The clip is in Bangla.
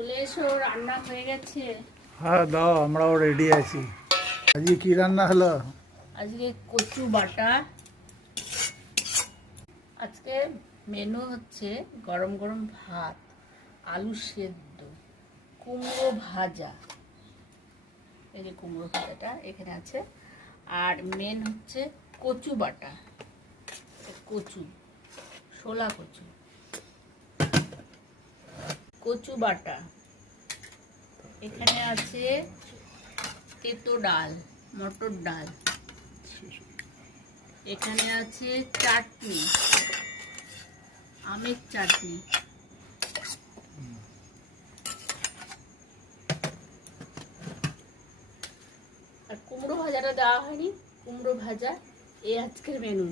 চলে এসো, রান্না হয়ে গেছে। হ্যাঁ দাও, আমরাও রেডি আছি। আজকে কি রান্না হলো? আজকে কচু বাটা। আজকে মেনু হচ্ছে গরম গরম ভাত, আলু সেদ্ধ, কুমড়ো ভাজা। এই যে কুমড়ো ভাজাটা এখানে আছে। আর মেন হচ্ছে কচু বাটা, কচু, শোলা কচু, কচু বাটা। এখানে আছে তেতো ডাল, মটর ডাল। এখানে আছে চাটনি, আমের চাটনি। আর কুমড়ো ভাজাটা দেওয়া হয়নি, কুমড়ো ভাজা। এই আজকের মেনু।